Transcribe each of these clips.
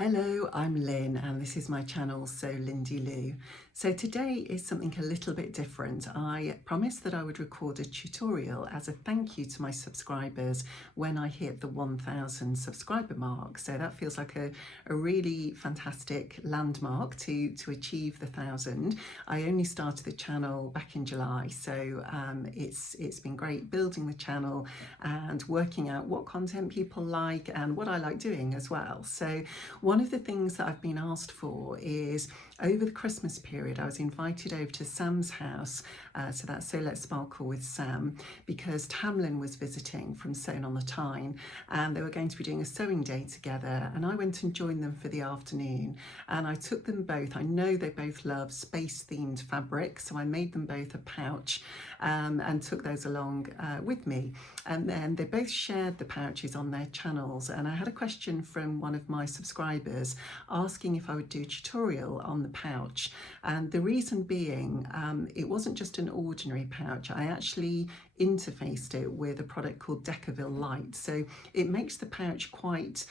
Hello, I'm Lynn and this is my channel, So Lindy Lou. So today is something a little bit different. I promised that I would record a tutorial as a thank you to my subscribers when I hit the 1,000 subscriber mark. So that feels like a really fantastic landmark to achieve the 1,000. I only started the channel back in July, so it's been great building the channel and working out what content people like and what I like doing as well. So one of the things that I've been asked for is over the Christmas period, I was invited over to Sam's house, so that's So Let's Sparkle with Sam, because Tamlin was visiting from Sewn on the Tyne and they were going to be doing a sewing day together, and I went and joined them for the afternoon and I took them both. I know they both love space themed fabric, so I made them both a pouch and took those along with me, and then they both shared the pouches on their channels. And I had a question from one of my subscribers asking if I would do a tutorial on the pouch, and the reason being it wasn't just an ordinary pouch. I actually interfaced it with a product called Decovile Light, so it makes the pouch quite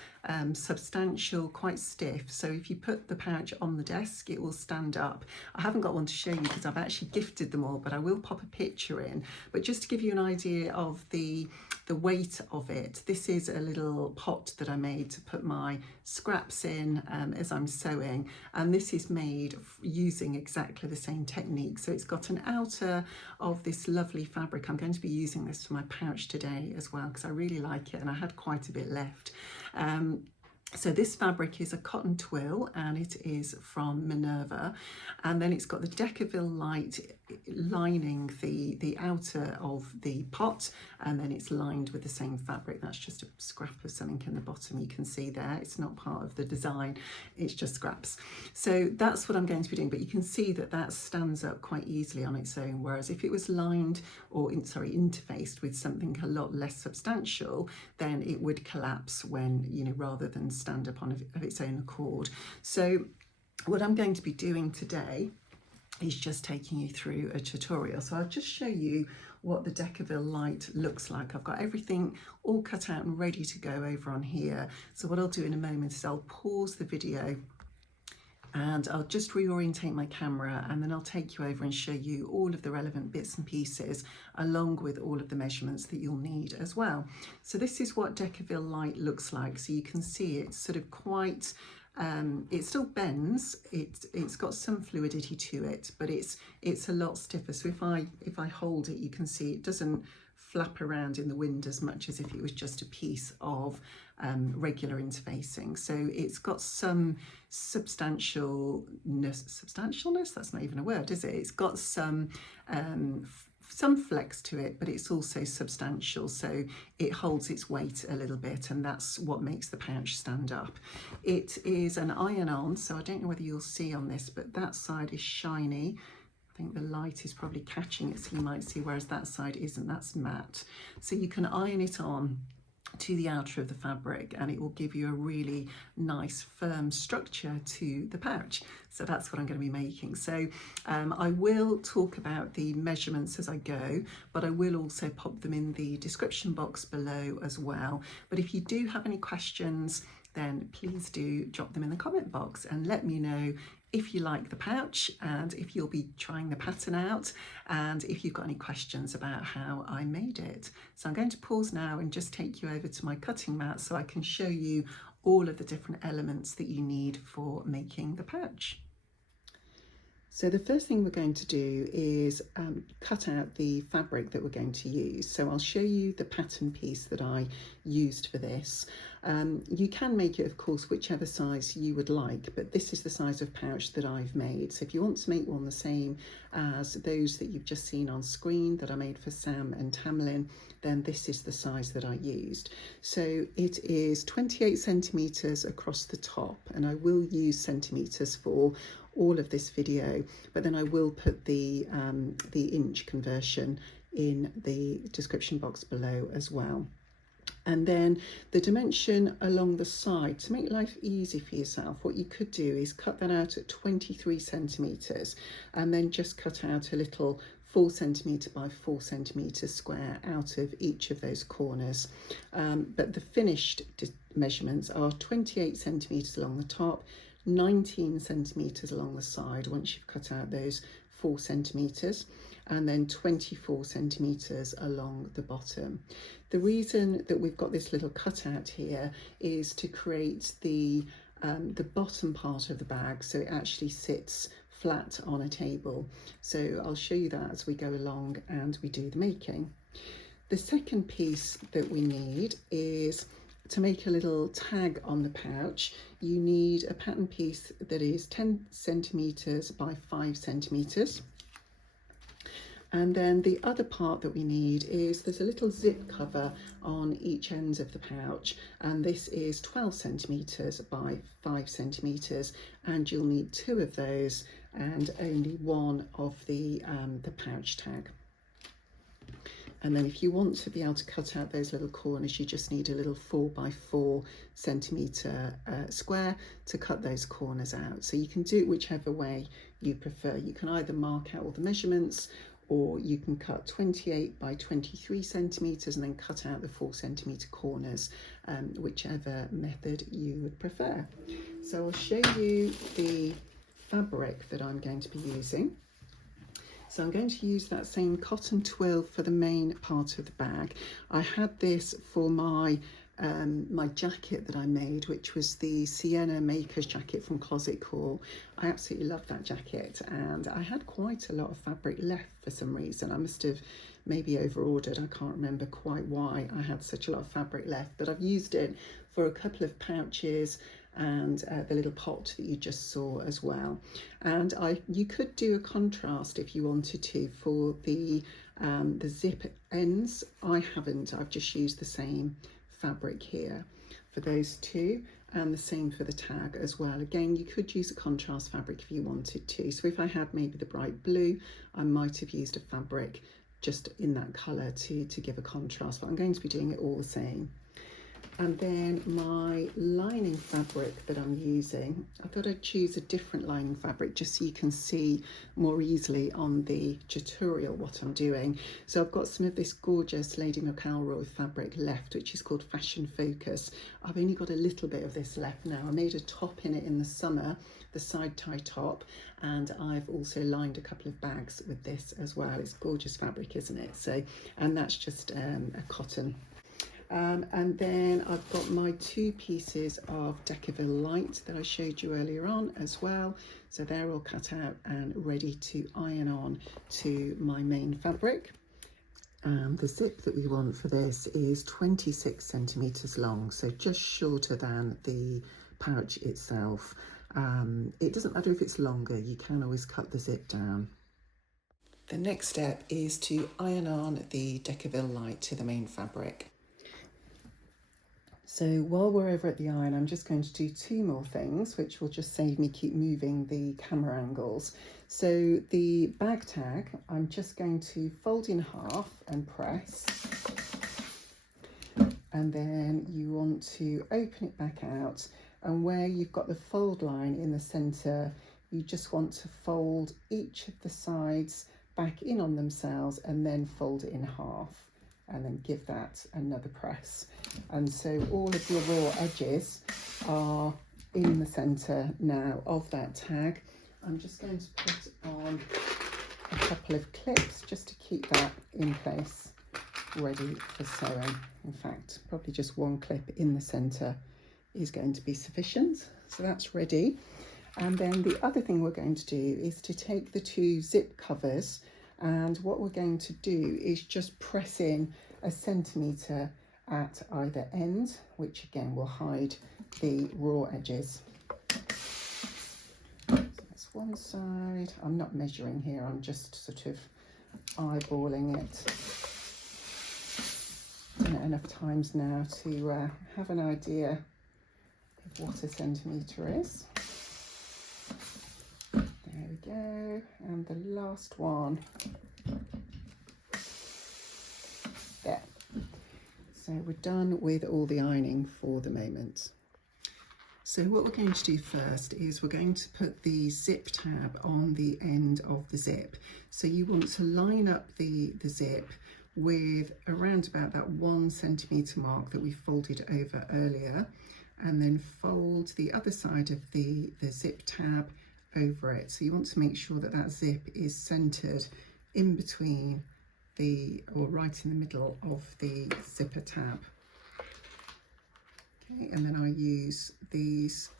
substantial, quite stiff, so if you put the pouch on the desk it will stand up. I haven't got one to show you because I've actually gifted them all, but I will pop a picture in. But just to give you an idea of the weight of it, this is a little pot that I made to put my scraps in as I'm sewing, and this is made using exactly the same technique. So it's got an outer of this lovely fabric. I'm going to be using this for my pouch today as well because I really like it and I had quite a bit left. So this fabric is a cotton twill and it is from Minerva, and then it's got the Decovile Light lining the outer of the pot, and then it's lined with the same fabric. That's just a scrap of something in the bottom, you can see there. It's not part of the design, it's just scraps. So that's what I'm going to be doing, but you can see that that stands up quite easily on its own, whereas if it was lined or interfaced with something a lot less substantial, then it would collapse when, you know, rather than stand up of its own accord. So what I'm going to be doing today is just taking you through a tutorial. So I'll just show you what the Decovile Light looks like. I've got everything all cut out and ready to go over on here. So what I'll do in a moment is I'll pause the video and I'll just reorientate my camera, and then I'll take you over and show you all of the relevant bits and pieces along with all of the measurements that you'll need as well. So this is what Decovile Light looks like. So you can see it's sort of quite it still bends, it's got some fluidity to it, but it's a lot stiffer. So if I hold it, you can see it doesn't flap around in the wind as much as if it was just a piece of regular interfacing. So it's got some substantialness, that's not even a word, is it? It's got some flex to it, but it's also substantial, so it holds its weight a little bit, and that's what makes the pouch stand up. It is an iron-on, so I don't know whether you'll see on this, but that side is shiny. I think the light is probably catching it, so you might see, whereas that side isn't, that's matte. So you can iron it on to the outer of the fabric and it will give you a really nice firm structure to the pouch. So that's what I'm going to be making. So I will talk about the measurements as I go, but I will also pop them in the description box below as well. But if you do have any questions, then please do drop them in the comment box and let me know if you like the pouch and if you'll be trying the pattern out, and if you've got any questions about how I made it. So I'm going to pause now and just take you over to my cutting mat so I can show you all of the different elements that you need for making the pouch. So the first thing we're going to do is cut out the fabric that we're going to use. So I'll show you the pattern piece that I used for this. You can make it, of course, whichever size you would like, but this is the size of pouch that I've made. So if you want to make one the same as those that you've just seen on screen that I made for Sam and Tamlin, then this is the size that I used. So it is 28 centimetres across the top, and I will use centimetres for all of this video, but then I will put the inch conversion in the description box below as well. And then the dimension along the side, to make life easy for yourself, what you could do is cut that out at 23 centimetres and then just cut out a little 4cm by 4cm square out of each of those corners. But the finished measurements are 28cm along the top, 19cm along the side once you've cut out those 4cm, and then 24cm along the bottom. The reason that we've got this little cutout here is to create the bottom part of the bag so it actually sits flat on a table. So I'll show you that as we go along and we do the making. The second piece that we need is to make a little tag on the pouch. You need a pattern piece that is 10cm by 5cm. And then the other part that we need is there's a little zip cover on each end of the pouch, and this is 12cm by 5cm, and you'll need 2 of those and only 1 of the pouch tag. And then if you want to be able to cut out those little corners, you just need a little 4 by 4cm square to cut those corners out. So you can do it whichever way you prefer. You can either mark out all the measurements, or you can cut 28 by 23cm and then cut out the 4cm corners, whichever method you would prefer. So I'll show you the fabric that I'm going to be using. So I'm going to use that same cotton twill for the main part of the bag. I had this for my my jacket that I made, which was the Sienna Maker's jacket from Closet Core. I absolutely love that jacket, and I had quite a lot of fabric left for some reason. I must have maybe over ordered. I can't remember quite why I had such a lot of fabric left, but I've used it for a couple of pouches and the little pot that you just saw as well. And you could do a contrast if you wanted to for the zip ends. I haven't. I've just used the same fabric here for those 2, and the same for the tag as well. Again, you could use a contrast fabric if you wanted to. So if I had maybe the bright blue, I might have used a fabric just in that colour to give a contrast, but I'm going to be doing it all the same. And then my lining fabric that I'm using, I thought I'd choose a different lining fabric just so you can see more easily on the tutorial what I'm doing. So I've got some of this gorgeous Lady McElroy fabric left, which is called Fashion Focus. I've only got a little bit of this left now. I made a top in it in the summer, the side tie top, and I've also lined a couple of bags with this as well. It's gorgeous fabric, isn't it? So, and that's just a cotton. And then I've got my 2 pieces of decovile light that I showed you earlier on as well. So they're all cut out and ready to iron on to my main fabric. The zip that we want for this is 26cm long, so just shorter than the pouch itself. It doesn't matter if it's longer, you can always cut the zip down. The next step is to iron on the decovile light to the main fabric. So while we're over at the iron, I'm just going to do 2 more things, which will just save me keep moving the camera angles. So the bag tag, I'm just going to fold in half and press. And then you want to open it back out. And where you've got the fold line in the centre, you just want to fold each of the sides back in on themselves and then fold it in half. And then give that another press. And so all of your raw edges are in the centre now of that tag. I'm just going to put on a couple of clips just to keep that in place, ready for sewing. In fact, probably just 1 clip in the centre is going to be sufficient. So that's ready. And then the other thing we're going to do is to take the 2 zip covers, and what we're going to do is just press in 1 centimetre at either end, which again will hide the raw edges. So that's one side. I'm not measuring here, I'm just sort of eyeballing it. Done it enough times now to have an idea of what 1 centimetre is. There we go, and the last one. There. So we're done with all the ironing for the moment. So what we're going to do first is we're going to put the zip tab on the end of the zip. So you want to line up the zip with around about that 1 centimetre mark that we folded over earlier, and then fold the other side of the zip tab over it. So you want to make sure that that zip is centered in between or right in the middle of the zipper tab. Okay, and then I use these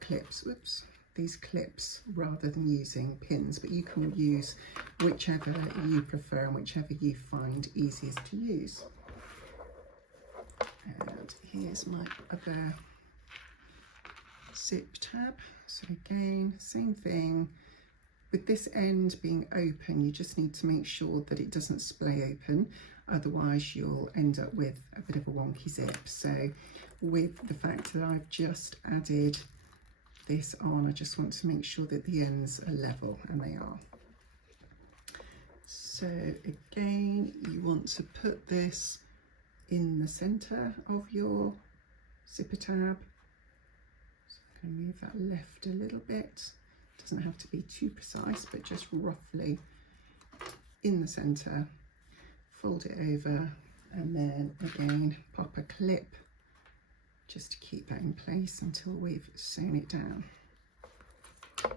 clips, these clips rather than using pins, but you can use whichever you prefer and whichever you find easiest to use. And here's my other zip tab. So again, same thing. With this end being open, you just need to make sure that it doesn't splay open, otherwise you'll end up with a bit of a wonky zip. So with the fact that I've just added this on, I just want to make sure that the ends are level, and they are. So again, you want to put this in the center of your zipper tab. So I'm going to move that left a little bit. Doesn't have to be too precise, but just roughly in the center. Fold it over, and then again pop a clip just to keep that in place until we've sewn it down. There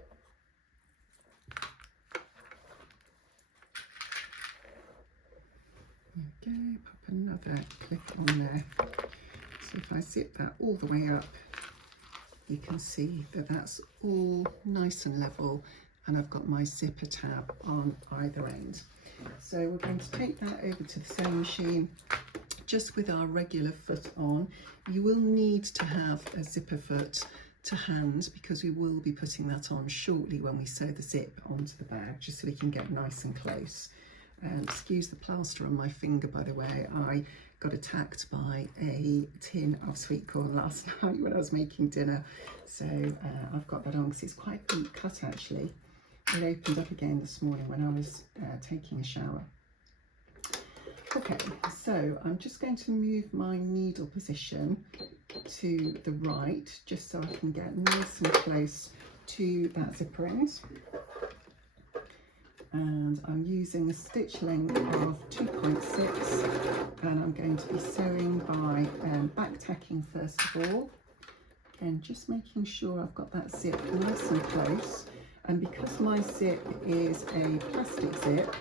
we go, pop another clip on there. So if I zip that all the way up, you can see that that's all nice and level, and I've got my zipper tab on either end. So we're going to take that over to the sewing machine just with our regular foot on. You will need to have a zipper foot to hand because we will be putting that on shortly when we sew the zip onto the bag, just so we can get nice and close. Excuse the plaster on my finger, by the way. I got attacked by a tin of sweet corn last night when I was making dinner, so I've got that on because it's quite a deep cut actually. It opened up again this morning when I was taking a shower. Okay, so I'm just going to move my needle position to the right just so I can get nice and close to that zipper end. And I'm using a stitch length of 2.6, and I'm going to be sewing by back tacking first of all, and just making sure I've got that zip nice and close. And because my zip is a plastic zip,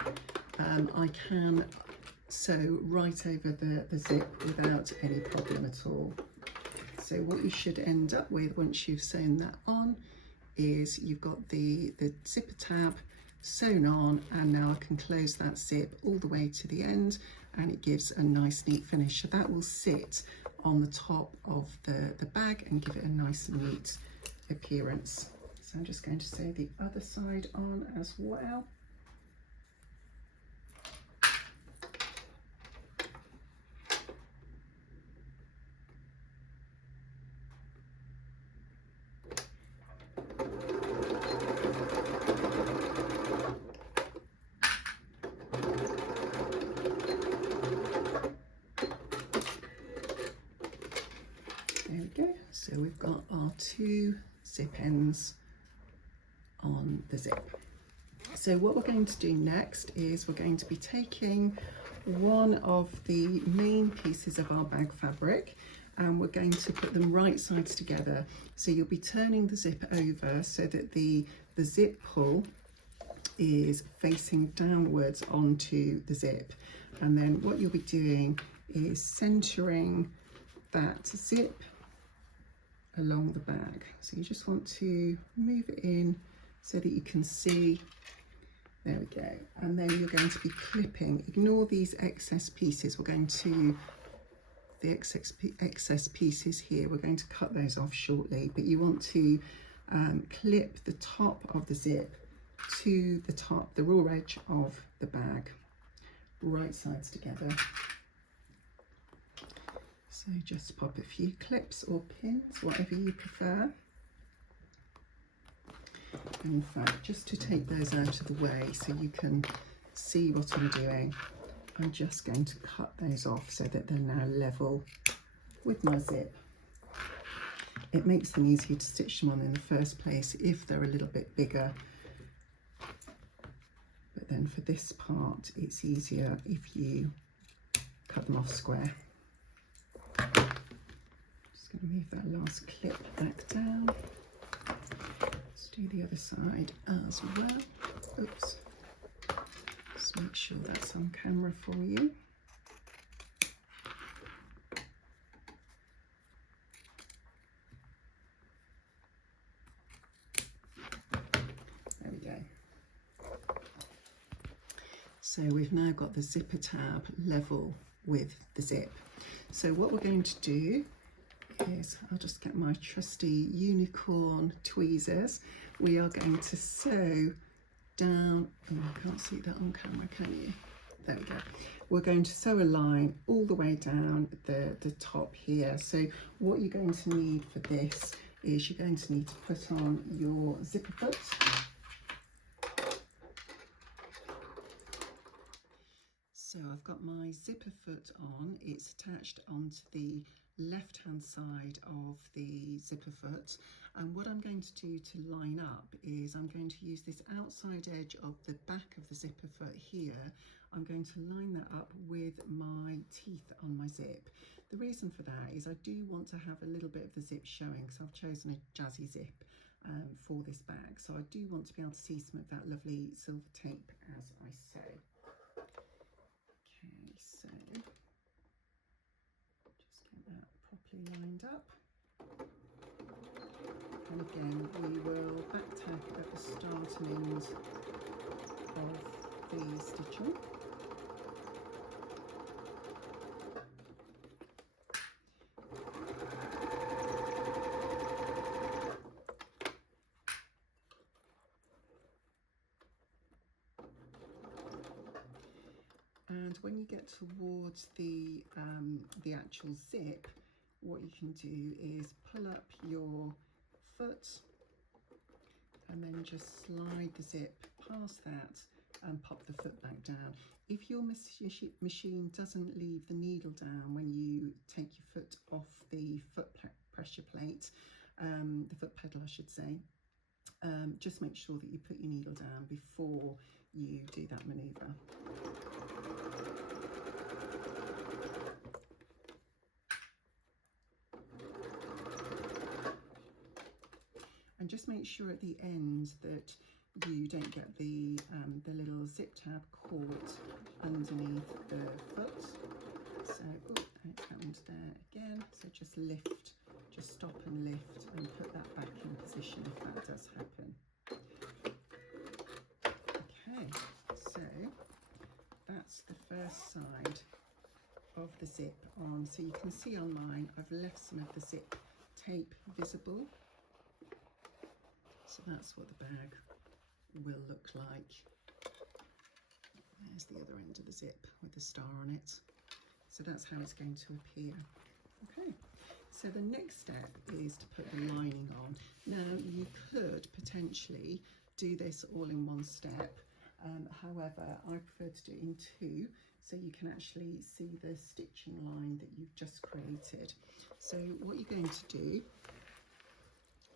I can sew right over the zip without any problem at all. So what you should end up with once you've sewn that on is you've got the zipper tab sewn on, and now I can close that zip all the way to the end, and it gives a nice neat finish. So that will sit on the top of the bag and give it a nice and neat appearance. So I'm just going to sew the other side on as well. There we go. So we've got our 2 zip ends on the zip. So what we're going to do next is we're going to be taking one of the main pieces of our bag fabric, and we're going to put them right sides together. So you'll be turning the zip over so that the zip pull is facing downwards onto the zip, and then what you'll be doing is centering that zip along the bag. So you just want to move it in so that you can see. There we go. And then you're going to be clipping. Ignore these excess pieces. We're going to, the excess pieces here, we're going to cut those off shortly, but you want to clip the top of the zip to the top, the raw edge of the bag, right sides together. So just pop a few clips or pins, whatever you prefer. In fact, just to take those out of the way so you can see what I'm doing, I'm just going to cut those off so that they're now level with my zip. it makes them easier to stitch them on in the first place if they're a little bit bigger. But then for this part, it's easier if you cut them off square. Just going to move that last clip back down. Let's do the other side as well. Oops. Just make sure that's on camera for you. There we go. So we've now got the zipper tab level with the zip. So what we're going to do is, I'll just get my trusty unicorn tweezers. We are going to sew down, oh, I can't see that on camera, can you? There we go. We're going to sew a line all the way down the top here. So what you're going to need for this is you're going to need to put on your zipper foot. So I've got my zipper foot on, it's attached onto the left hand side of the zipper foot, and what I'm going to do to line up is I'm going to use this outside edge of the back of the zipper foot here. I'm going to line that up with my teeth on my zip. The reason for that is I do want to have a little bit of the zip showing, because I've chosen a jazzy zip for this bag, so I do want to be able to see some of that lovely silver tape as I sew. Okay, so just get that properly lined up. And again, we will back tack at the start and end of the stitching. And when you get towards the actual zip, what you can do is pull up your foot and then just slide the zip past that and pop the foot back down. If your machine doesn't leave the needle down when you take your foot off the foot pressure plate, the foot pedal I should say, just make sure that you put your needle down before you do that manoeuvre. And just make sure at the end that you don't get the little zip tab caught underneath the foot. So, oh, it happened there again. So just lift, just stop and lift and put that back in position if that does happen. Okay, so that's the first side of the zip on. So you can see on mine, I've left some of the zip tape visible. So that's what the bag will look like. There's the other end of the zip with the star on it. So that's how it's going to appear. Okay, so the next step is to put the lining on. Now you could potentially do this all in one step. However, I prefer to do it in two, so you can actually see the stitching line that you've just created. So what you're going to do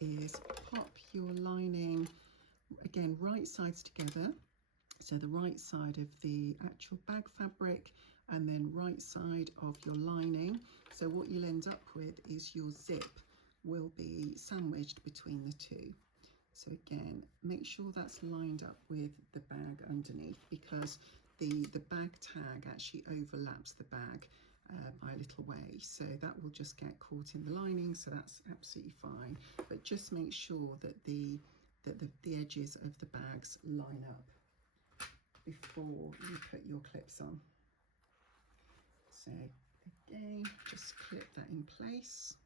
is pop your lining, again, right sides together. So the right side of the actual bag fabric and then right side of your lining. So what you'll end up with is your zip will be sandwiched between the two. So again, make sure that's lined up with the bag underneath, because the bag tag actually overlaps the bag by a little way, so that will just get caught in the lining, so that's absolutely fine. But just make sure that the edges of the bags line up before you put your clips on. So again, just clip that in place.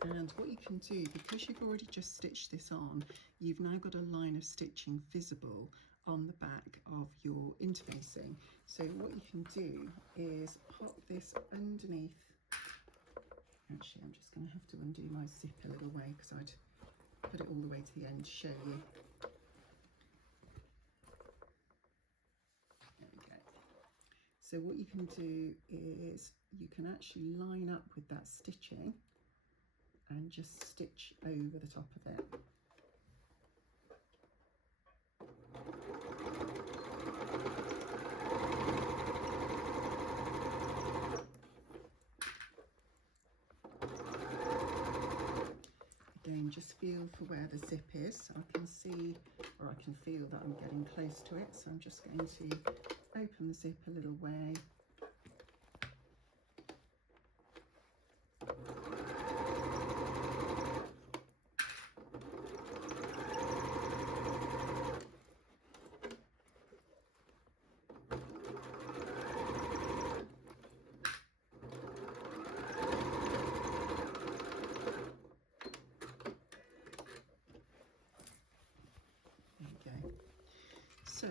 And what you can do, because you've already just stitched this on, you've now got a line of stitching visible on the back of your interfacing. So what you can do is pop this underneath. Actually, I'm just going to have to undo my zip a little way because I'd put it all the way to the end to show you. So what you can do is you can actually line up with that stitching and just stitch over the top of it. Again, just feel for where the zip is. I can see, or I can feel that I'm getting close to it, so I'm just going to open the zip a little way. So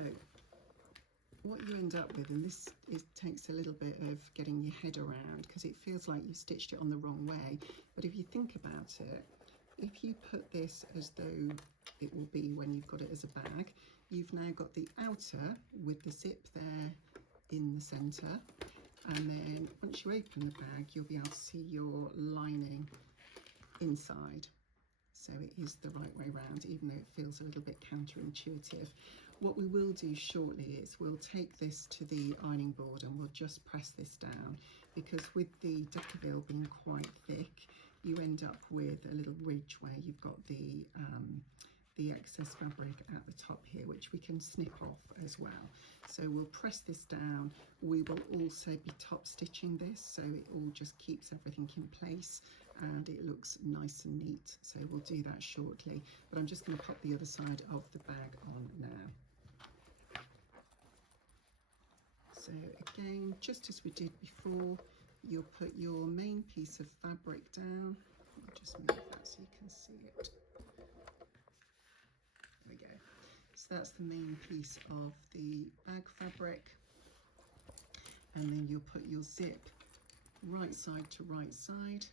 what you end up with, and this takes a little bit of getting your head around because it feels like you've stitched it on the wrong way, but if you think about it, if you put this as though it will be when you've got it as a bag, you've now got the outer with the zip there in the centre, and then once you open the bag you'll be able to see your lining inside. So it is the right way round, even though it feels a little bit counterintuitive. What we will do shortly is we'll take this to the ironing board and we'll just press this down, because with the decovile being quite thick, you end up with a little ridge where you've got the excess fabric at the top here, which we can snip off as well. So we'll press this down. We will also be top stitching this, so it all just keeps everything in place and it looks nice and neat. So we'll do that shortly, but I'm just going to pop the other side of the bag on now. So again, just as we did before, you'll put your main piece of fabric down. I'll just move that so you can see it. There we go. So that's the main piece of the bag fabric, and then you'll put your zip right side to right side,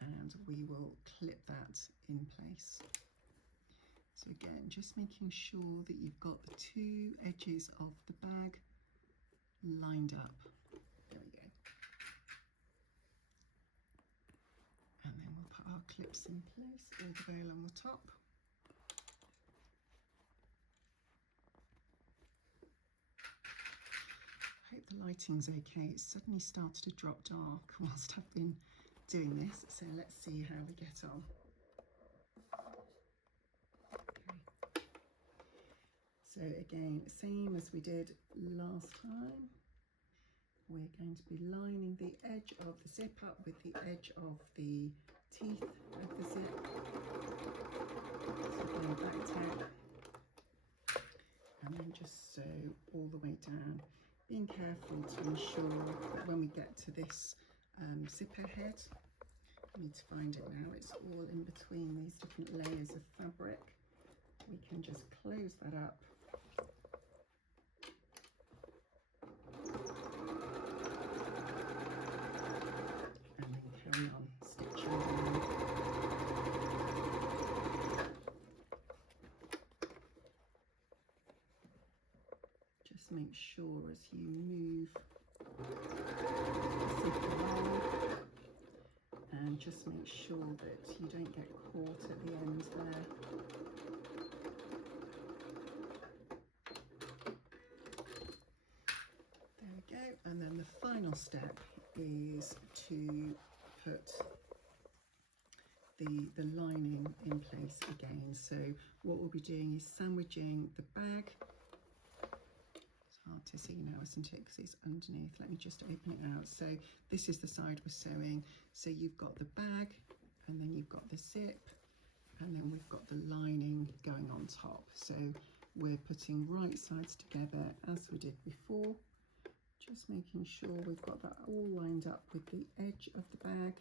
and we will clip that in place. So again, just making sure that you've got the two edges of the bag lined up. There we go. And then we'll put our clips in place all the way along the top. I hope the lighting's okay. It's suddenly started to drop dark whilst I've been doing this, so let's see how we get on. Okay. So again, same as we did last time. We're going to be lining the edge of the zip up with the edge of the teeth of the zip. So going back tack, and then just sew all the way down, being careful to ensure that when we get to this zipper head, I need to find it now, it's all in between these different layers of fabric. We can just close that up. On stitching down. Just make sure as you move the zip along, and just make sure that you don't get caught at the end there. There we go, and then the final step is to put the lining in place again. So what we'll be doing is sandwiching the bag. It's hard to see now, isn't it, because it's underneath. Let me just open it out. So this is the side we're sewing. So you've got the bag, and then you've got the zip, and then we've got the lining going on top. So we're putting right sides together as we did before, just making sure we've got that all lined up with the edge of the bag,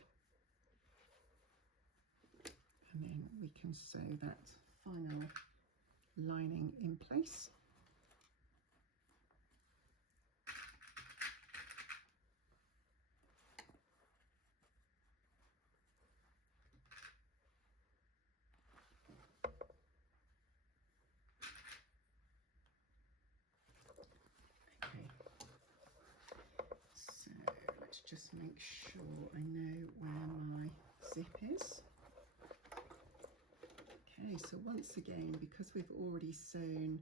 and then we can sew that final lining in place. make sure I know where my zip is. Okay, so once again, because we've already sewn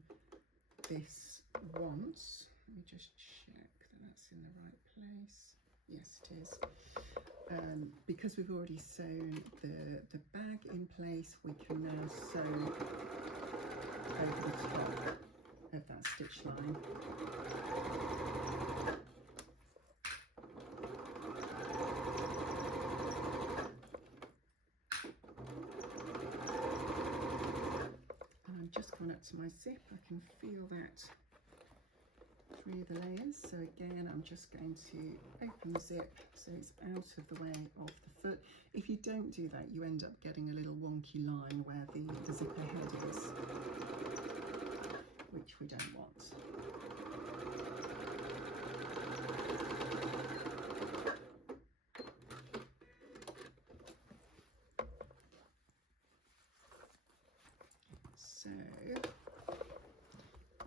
this once, let me just check that that's in the right place. Yes, it is. Because we've already sewn the bag in place, we can now sew over the top of that stitch line. And I'm just going up to my zip. I can feel that through the layers. So again, I'm just going to open the zip so it's out of the way of the foot. If you don't do that, you end up getting a little wonky line where the zipper head is, which we don't want. So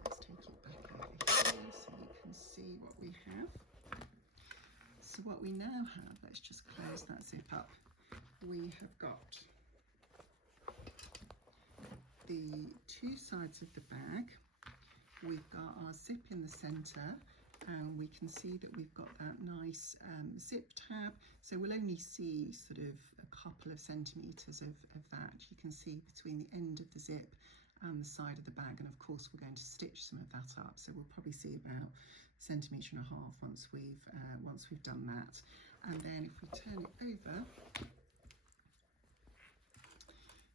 let's take it back over here so you can see what we have. So what we now have, let's just close that zip up. We have got the two sides of the bag. We've got our zip in the centre, and we can see that we've got that nice zip tab. So we'll only see sort of a couple of centimetres of that. You can see between the end of the zip and the side of the bag, and of course we're going to stitch some of that up, so we'll probably see about 1.5 centimetres once we've done that. And then if we turn it over,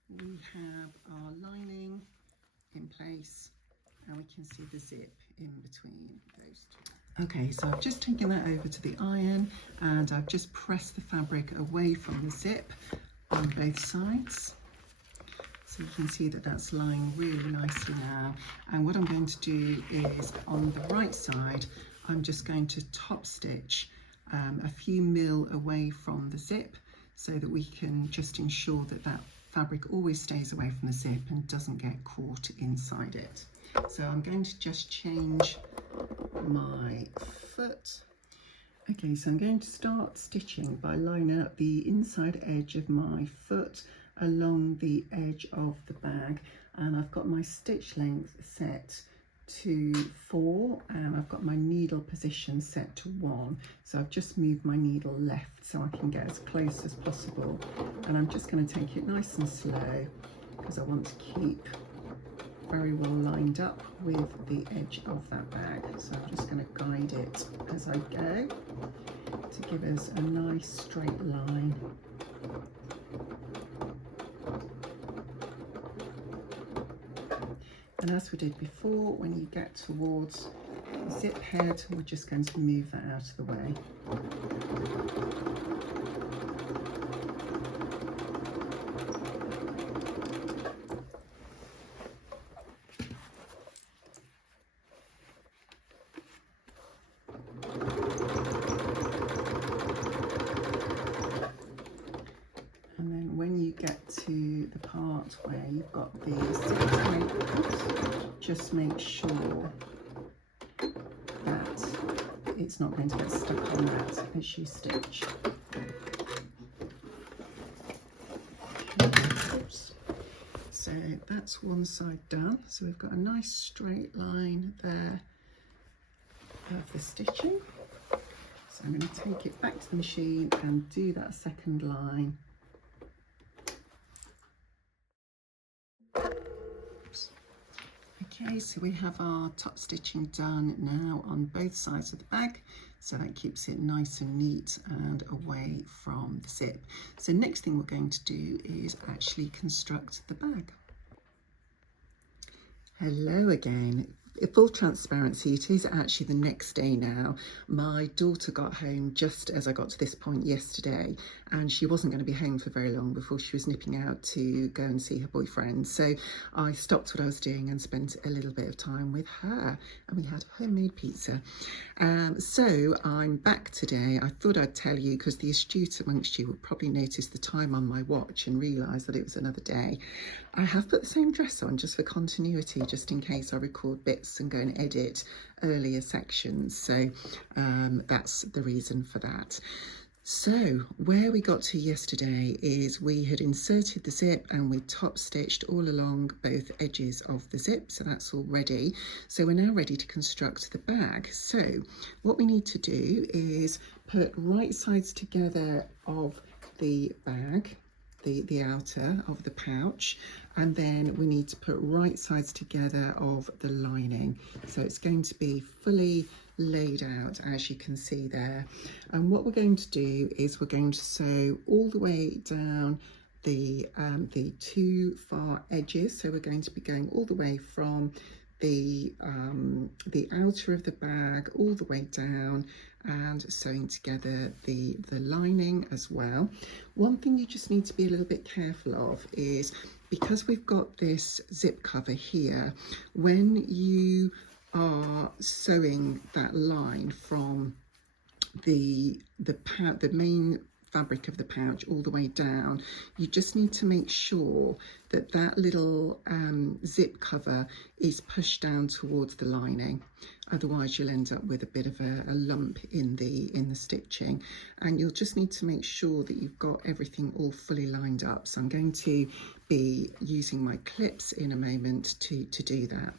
we have our lining in place, and we can see the zip in between those two. Okay, so I've just taken that over to the iron, and I've just pressed the fabric away from the zip on both sides. So you can see that that's lying really nicely now. And what I'm going to do is, on the right side, I'm just going to top stitch a few mil away from the zip, so that we can just ensure that that fabric always stays away from the zip and doesn't get caught inside it. So I'm going to just change my foot. Okay, so I'm going to start stitching by lining up the inside edge of my foot along the edge of the bag, and I've got my stitch length set to 4, and I've got my needle position set to 1. So I've just moved my needle left so I can get as close as possible, and I'm just going to take it nice and slow because I want to keep very well lined up with the edge of that bag. So I'm just going to guide it as I go to give us a nice straight line. And as we did before, when you get towards the zip head, we're just going to move that out of the way. And then when you get to the part where you've got the zip tape, just make sure that it's not going to get stuck on that as you stitch. Oops. So that's one side done. So we've got a nice straight line there of the stitching. So I'm going to take it back to the machine and do that second line. Okay, so we have our top stitching done now on both sides of the bag, so that keeps it nice and neat and away from the zip. So next thing we're going to do is actually construct the bag. Hello again. Full transparency, it is actually the next day now. My daughter got home just as I got to this point yesterday, and she wasn't going to be home for very long before she was nipping out to go and see her boyfriend. So I stopped what I was doing and spent a little bit of time with her, and we had homemade pizza. So I'm back today. I thought I'd tell you, because the astute amongst you will probably notice the time on my watch and realise that it was another day. I have put the same dress on just for continuity, just in case I record bits and go and edit earlier sections. So that's the reason for that. So where we got to yesterday is we had inserted the zip and we top stitched all along both edges of the zip, so that's all ready. So we're now ready to construct the bag. So what we need to do is put right sides together of the bag, the outer of the pouch, and then we need to put right sides together of the lining. So it's going to be fully laid out, as you can see there. And what we're going to do is we're going to sew all the way down the two far edges. So we're going to be going all the way from the outer of the bag all the way down and sewing together the lining as well. One thing you just need to be a little bit careful of is, because we've got this zip cover here, when you are sewing that line from the main fabric of the pouch all the way down, you just need to make sure that that little zip cover is pushed down towards the lining. Otherwise you'll end up with a bit of a lump in the stitching, and you'll just need to make sure that you've got everything all fully lined up. So I'm going to be using my clips in a moment to do that.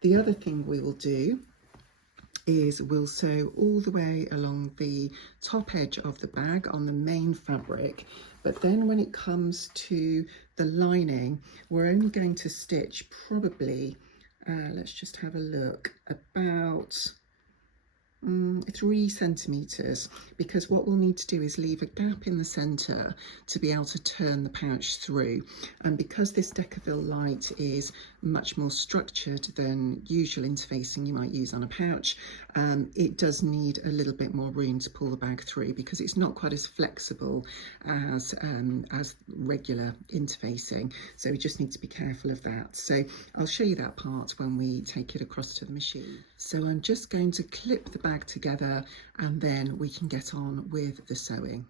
The other thing we will do is we'll sew all the way along the top edge of the bag on the main fabric, but then when it comes to the lining, we're only going to stitch probably, let's just have a look, about 3 centimeters, because what we'll need to do is leave a gap in the center to be able to turn the pouch through. And because this decovile light is much more structured than usual interfacing you might use on a pouch, it does need a little bit more room to pull the bag through, because it's not quite as flexible as regular interfacing. So we just need to be careful of that. So I'll show you that part when we take it across to the machine. So I'm just going to clip the bag together and then we can get on with the sewing.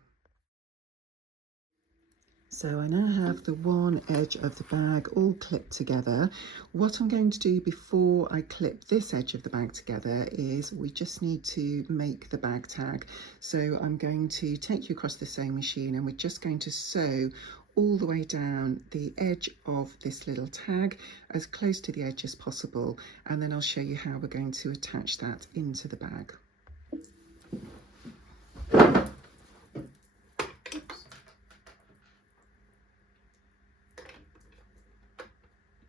So I now have the one edge of the bag all clipped together. What I'm going to do before I clip this edge of the bag together is we just need to make the bag tag. So I'm going to take you across the sewing machine and we're just going to sew all the way down the edge of this little tag as close to the edge as possible, and then I'll show you how we're going to attach that into the bag.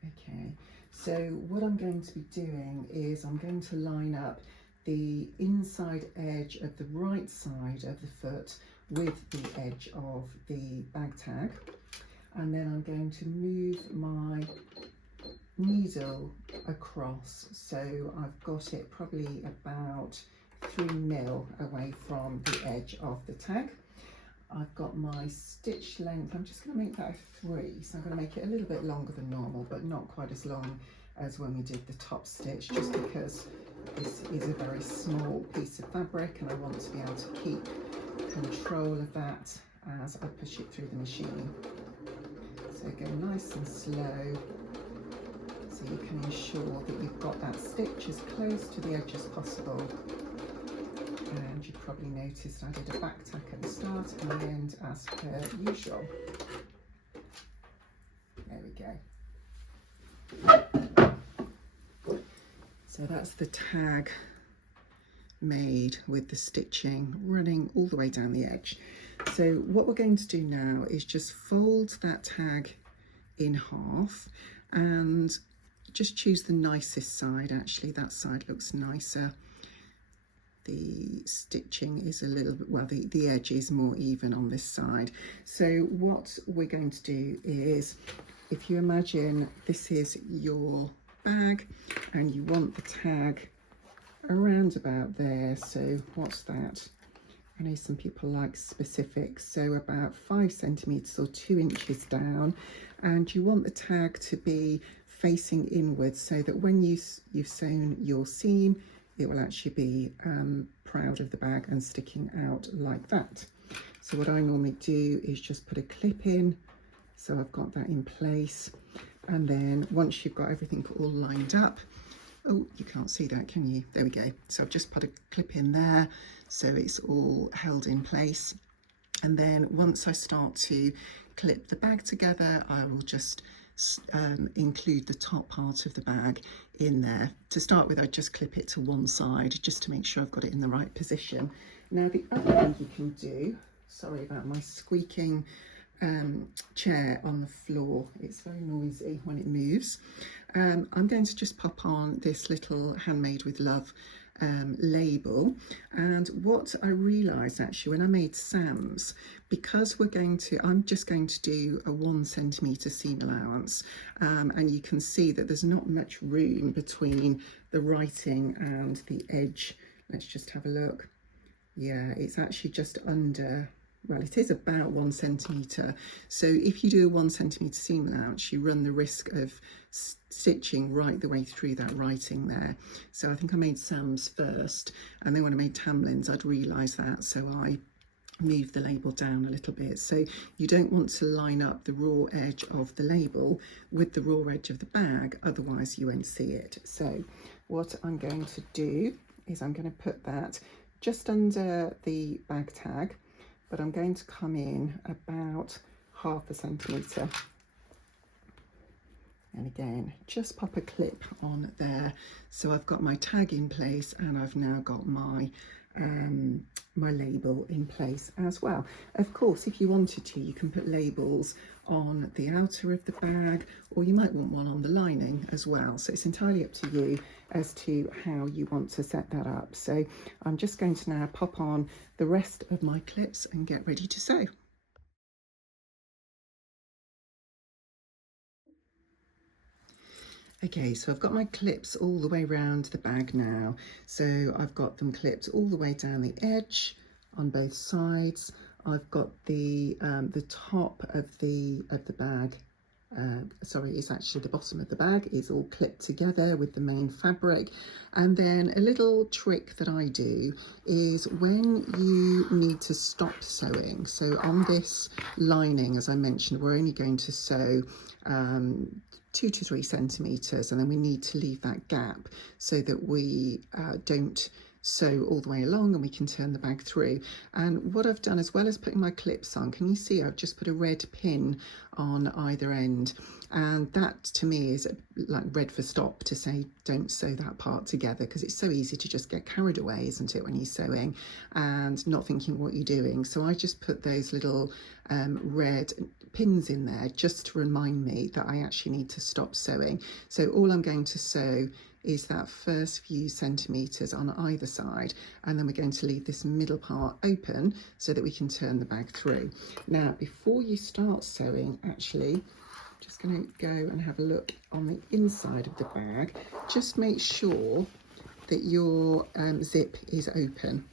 Okay, so what I'm going to be doing is I'm going to line up the inside edge of the right side of the foot with the edge of the bag tag, and then I'm going to move my needle across, so I've got it probably about 3 mil away from the edge of the tag. I've got my stitch length, I'm just going to make that a 3, so I'm going to make it a little bit longer than normal, but not quite as long as when we did the top stitch, just because this is a very small piece of fabric and I want to be able to keep control of that as I push it through the machine. So go nice and slow, so you can ensure that you've got that stitch as close to the edge as possible. And you probably noticed I did a back tack at the start and the end as per usual. There we go. So that's the tag made with the stitching running all the way down the edge. So what we're going to do now is just fold that tag in half and just choose the nicest side. Actually, that side looks nicer. The stitching is a little bit, well, the edge is more even on this side. So what we're going to do is, if you imagine this is your bag and you want the tag around about there, so what's that? I know some people like specifics, so about 5 centimeters or 2 inches down, and you want the tag to be facing inwards so that when you've sewn your seam, it will actually be proud of the bag and sticking out like that. So what I normally do is just put a clip in, so I've got that in place, and then once you've got everything all lined up, oh, you can't see that, can you? There we go. So I've just put a clip in there, so it's all held in place. And then once I start to clip the bag together, I will just include the top part of the bag in there. To start with, I just clip it to one side just to make sure I've got it in the right position. Now the other thing you can do, sorry about my squeaking chair on the floor, it's very noisy when it moves. I'm going to just pop on this little Handmade with Love label, and what I realised actually when I made Sam's, because I'm just going to do a 1 centimetre seam allowance, and you can see that there's not much room between the writing and the edge. Let's just have a look. Yeah, it's actually just under, well, it is about 1 centimetre. So if you do a 1 centimetre seam allowance, you run the risk of stitching right the way through that writing there. So I think I made Sam's first, and then when I made Tamlin's, I'd realised that, so I moved the label down a little bit. So you don't want to line up the raw edge of the label with the raw edge of the bag, otherwise you won't see it. So what I'm going to do is I'm going to put that just under the bag tag, but I'm going to come in about 1/2 centimetre. And again, just pop a clip on there. So I've got my tag in place, and I've now got my my label in place as well. Of course, if you wanted to, you can put labels on the outer of the bag, or you might want one on the lining as well. So it's entirely up to you as to how you want to set that up. So I'm just going to now pop on the rest of my clips and get ready to sew. Okay, so I've got my clips all the way around the bag now. So I've got them clipped all the way down the edge on both sides. I've got the top of the bag, sorry, it's actually the bottom of the bag is all clipped together with the main fabric. And then a little trick that I do is when you need to stop sewing, so on this lining, as I mentioned, we're only going to sew 2 to 3 centimetres, and then we need to leave that gap so that we don't sew all the way along and we can turn the bag through. And what I've done, as well as putting my clips on, can you see I've just put a red pin on either end, and that to me is like red for stop, to say don't sew that part together, because it's so easy to just get carried away, isn't it, when you're sewing and not thinking what you're doing. So I just put those little red pins in there just to remind me that I actually need to stop sewing. So all I'm going to sew is that first few centimetres on either side, and then we're going to leave this middle part open so that we can turn the bag through. Now, before you start sewing, actually, I'm just going to go and have a look on the inside of the bag. Just make sure that your zip is open.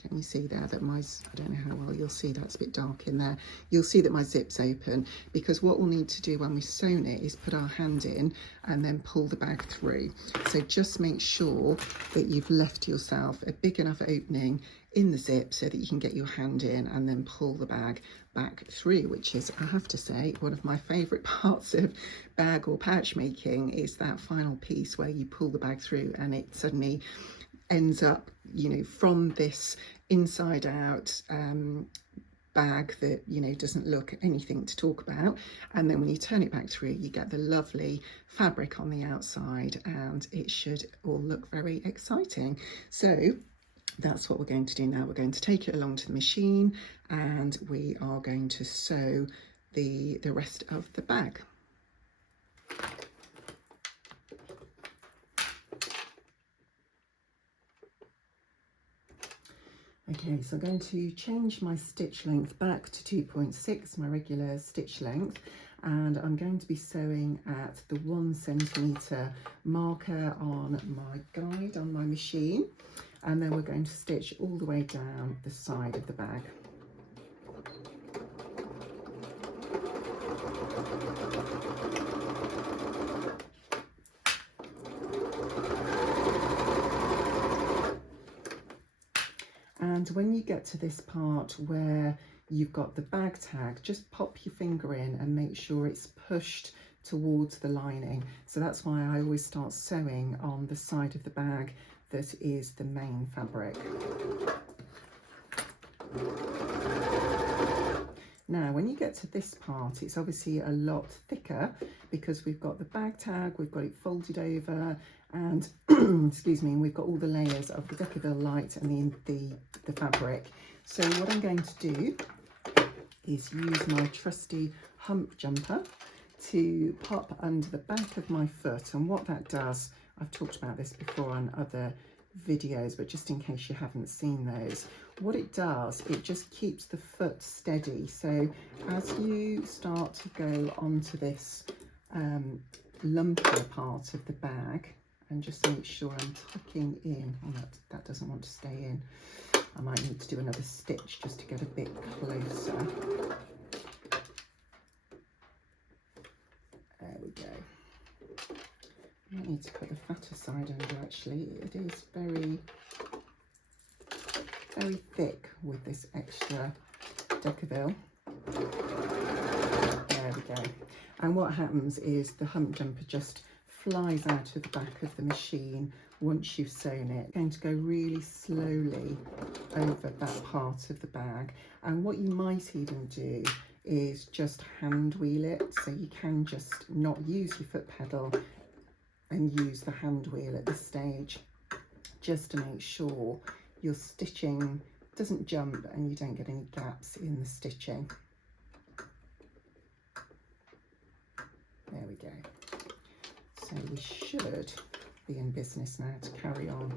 Can you see there that I don't know how well you'll see, that's a bit dark in there. You'll see that my zip's open, because what we'll need to do when we've sewn it is put our hand in and then pull the bag through. So just make sure that you've left yourself a big enough opening in the zip so that you can get your hand in and then pull the bag back through, which is, I have to say, one of my favourite parts of bag or pouch making, is that final piece where you pull the bag through and it suddenly ends up, you know, from this inside out bag that, you know, doesn't look anything to talk about, and then when you turn it back through, you get the lovely fabric on the outside, and it should all look very exciting. So that's what we're going to do now. We're going to take it along to the machine, and we are going to sew the rest of the bag. Okay, so I'm going to change my stitch length back to 2.6, my regular stitch length, and I'm going to be sewing at the 1 centimetre marker on my guide on my machine, and then we're going to stitch all the way down the side of the bag. And when you get to this part where you've got the bag tag, just pop your finger in and make sure it's pushed towards the lining. So that's why I always start sewing on the side of the bag that is the main fabric. Now, when you get to this part, it's obviously a lot thicker because we've got the bag tag, we've got it folded over, and excuse me, and we've got all the layers of the decovile light and the fabric. So what I'm going to do is use my trusty hump jumper to pop under the back of my foot. And what that does, I've talked about this before on other videos, but just in case you haven't seen those, what it does, it just keeps the foot steady. So as you start to go onto this lumpier part of the bag, and just make sure I'm tucking in, oh, that doesn't want to stay in. I might need to do another stitch just to get a bit closer. There we go. I might need to put the fatter side under actually. It is very, very thick with this extra decovile. There we go. And what happens is the hump jumper just flies out of the back of the machine once you've sewn it. It's going to go really slowly over that part of the bag. And what you might even do is just hand wheel it, so you can just not use your foot pedal and use the hand wheel at this stage, just to make sure your stitching doesn't jump and you don't get any gaps in the stitching. There we go. So we should be in business now to carry on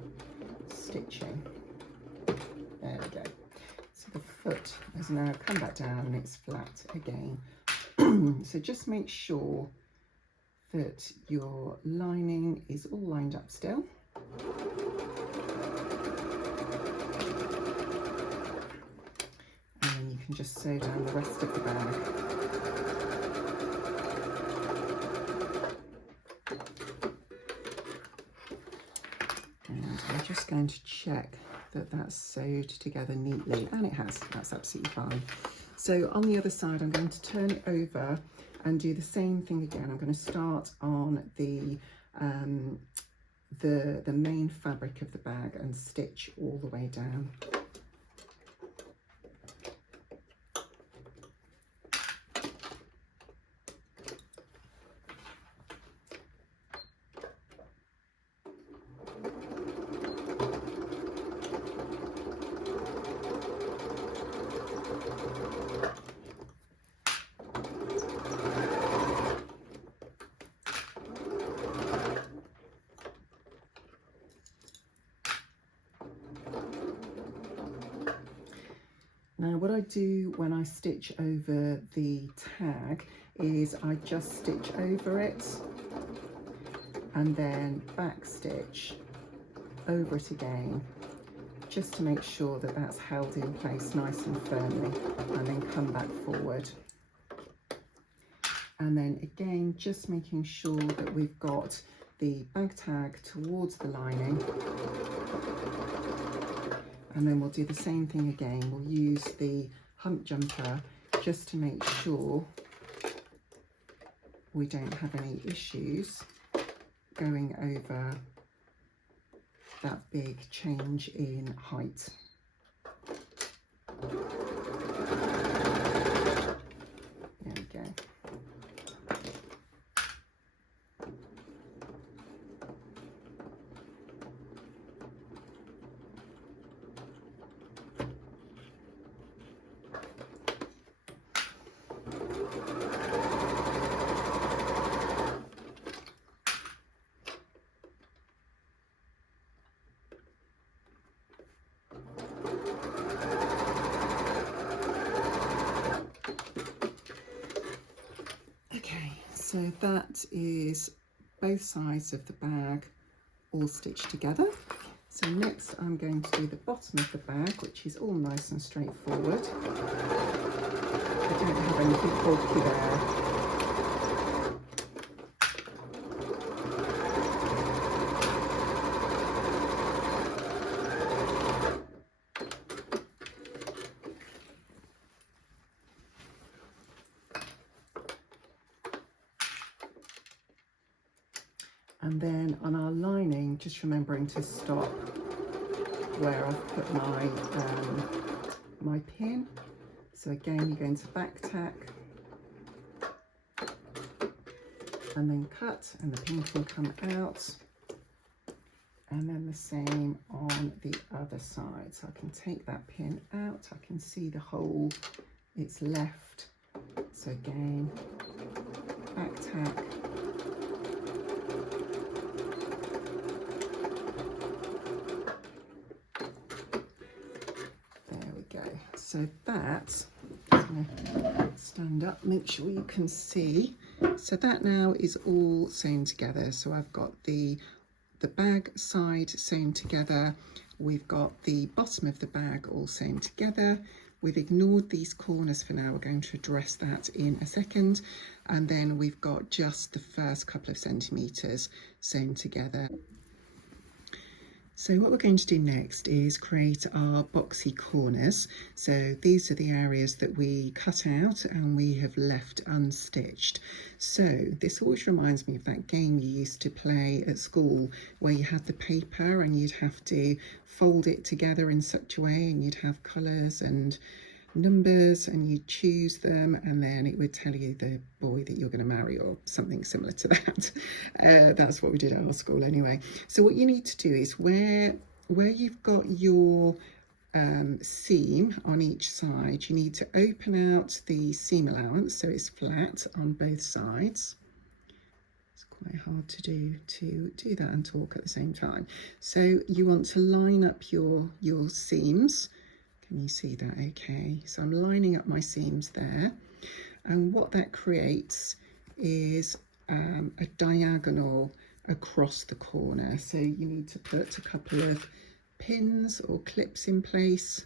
stitching. There we go. So the foot has now come back down and it's flat again. So just make sure that your lining is all lined up still. And then you can just sew down the rest of the bag. And I'm just going to check that that's sewed together neatly, and it has. That's absolutely fine. So on the other side, I'm going to turn it over and do the same thing again. I'm going to start on the main fabric of the bag and stitch all the way down. Now what I do when I stitch over the tag is I just stitch over it and then back stitch over it again, just to make sure that that's held in place nice and firmly, and then come back forward. And then again, just making sure that we've got the bag tag towards the lining. And then we'll do the same thing again. We'll use the hump jumper just to make sure we don't have any issues going over that big change in height. There we go. So that is both sides of the bag all stitched together. So next I'm going to do the bottom of the bag, which is all nice and straightforward. I don't have anything bulky there. And then on our lining, just remembering to stop where I've put my my pin, So again, you're going to back tack and then cut, and the pin can come out, and then the same on the other side. So I can take that pin out, I can see the hole it's left. So again, back tack, there we go. So that, I'm gonna stand up, make sure you can see. So that now is all sewn together. So I've got the bag side sewn together, we've got the bottom of the bag all sewn together. We've ignored these corners for now, we're going to address that in a second, and then we've got just the first couple of centimetres sewn together. So what we're going to do next is create our boxy corners. So these are the areas that we cut out and we have left unstitched. So this always reminds me of that game you used to play at school where you had the paper and you'd have to fold it together in such a way, and you'd have colours and numbers and you choose them, and then it would tell you the boy that you're going to marry or something similar to that. That's what we did at our school anyway. So what you need to do is where you've got your seam on each side, you need to open out the seam allowance so it's flat on both sides. It's quite hard to do that and talk at the same time. So you want to line up your seams. Can you see that okay? So I'm lining up my seams there, and what that creates is a diagonal across the corner. So you need to put a couple of pins or clips in place.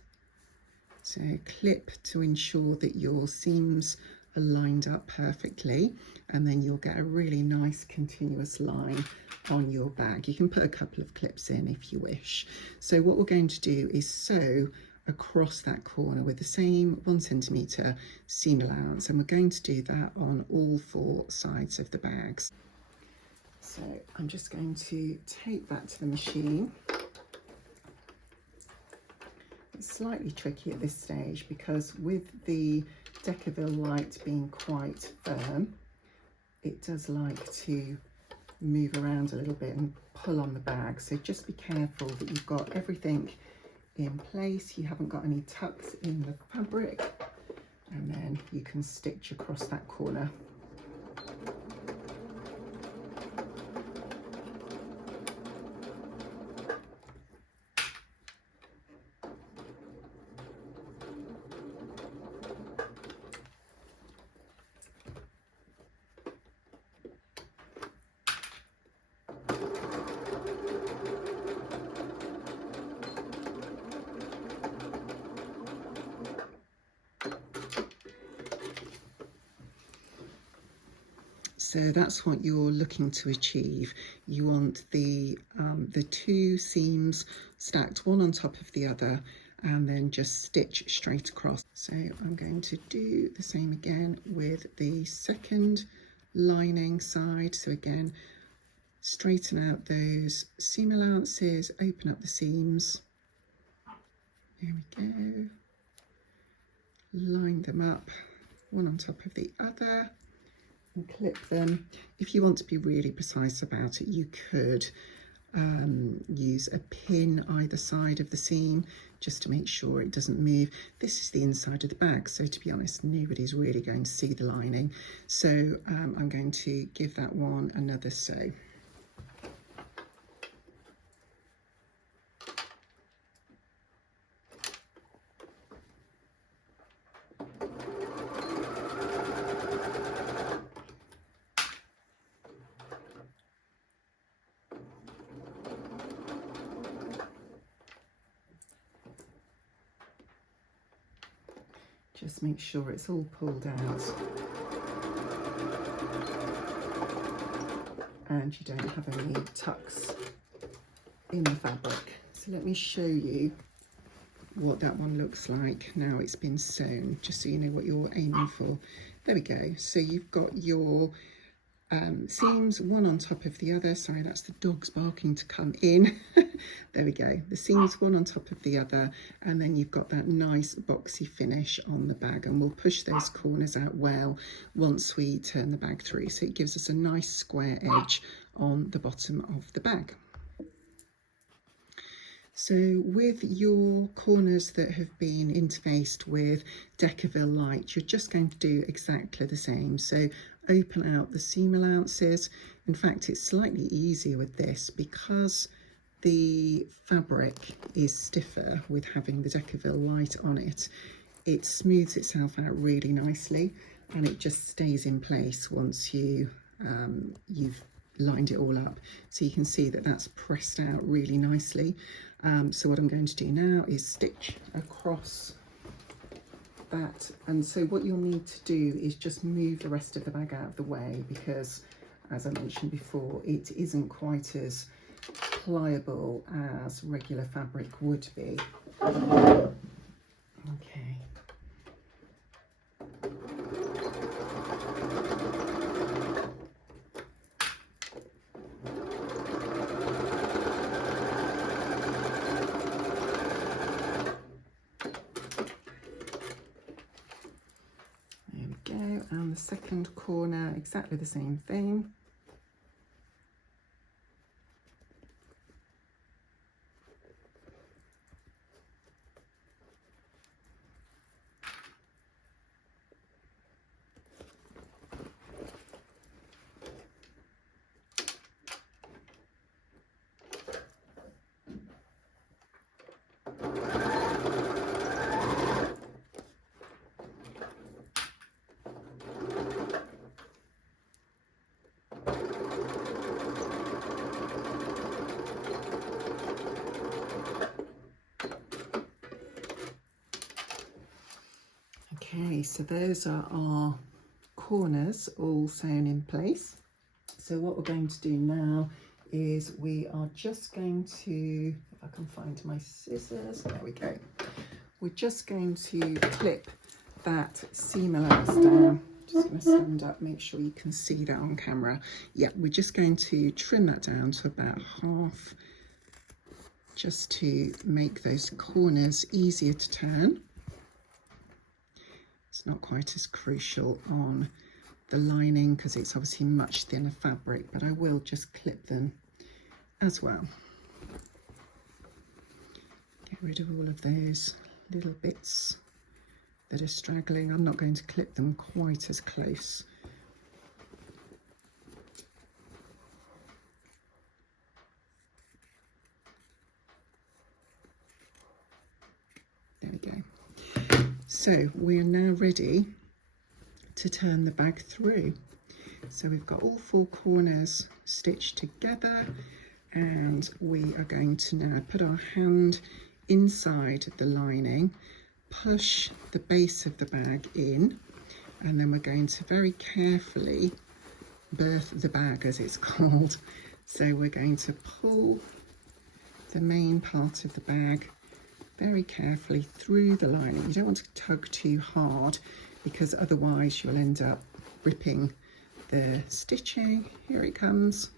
So clip to ensure that your seams are lined up perfectly, and then you'll get a really nice continuous line on your bag. You can put a couple of clips in if you wish. So what we're going to do is sew across that corner with the same 1 centimetre seam allowance, and we're going to do that on all 4 sides of the bags. So I'm just going to take that to the machine. It's slightly tricky at this stage because with the decovile light being quite firm, it does like to move around a little bit and pull on the bag. So just be careful that you've got everything in place, you haven't got any tucks in the fabric, and then you can stitch across that corner. So that's what you're looking to achieve. You want the 2 seams stacked one on top of the other, and then just stitch straight across. So I'm going to do the same again with the second lining side. So again, straighten out those seam allowances, open up the seams. There we go. Line them up, one on top of the other, and clip them. If you want to be really precise about it, you could use a pin either side of the seam just to make sure it doesn't move. This is the inside of the bag, so to be honest, nobody's really going to see the lining. So I'm going to give that one another sew. Just make sure it's all pulled out and you don't have any tucks in the fabric. So let me show you what that one looks like now it's been sewn, just so you know what you're aiming for. There we go. So you've got your seams one on top of the other. Sorry, that's the dogs barking to come in. There we go. The seams one on top of the other, and then you've got that nice boxy finish on the bag, and we'll push those corners out well once we turn the bag through, so it gives us a nice square edge on the bottom of the bag. So with your corners that have been interfaced with decovile light, you're just going to do exactly the same. So open out the seam allowances. In fact, it's slightly easier with this because the fabric is stiffer with having the decovile light on it. It smooths itself out really nicely, and it just stays in place once you've lined it all up. So you can see that that's pressed out really nicely. So what I'm going to do now is stitch across that, and so what you'll need to do is just move the rest of the bag out of the way, because as I mentioned before, it isn't quite as pliable as regular fabric would be. Okay. And the second corner, exactly the same thing. Okay, so those are our corners all sewn in place. So what we're going to do now is we are just going to, if I can find my scissors, there we go. We're just going to clip that seam allowance down. Just going to stand up, make sure you can see that on camera. Yeah, we're just going to trim that down to about half, just to make those corners easier to turn. It's not quite as crucial on the lining because it's obviously much thinner fabric, but I will just clip them as well. Get rid of all of those little bits that are straggling. I'm not going to clip them quite as close. There we go. So we are now ready to turn the bag through. So we've got all four corners stitched together, and we are going to now put our hand inside the lining, push the base of the bag in, and then we're going to very carefully birth the bag, as it's called. So we're going to pull the main part of the bag very carefully through the lining. You don't want to tug too hard because otherwise you'll end up ripping the stitching. Here it comes.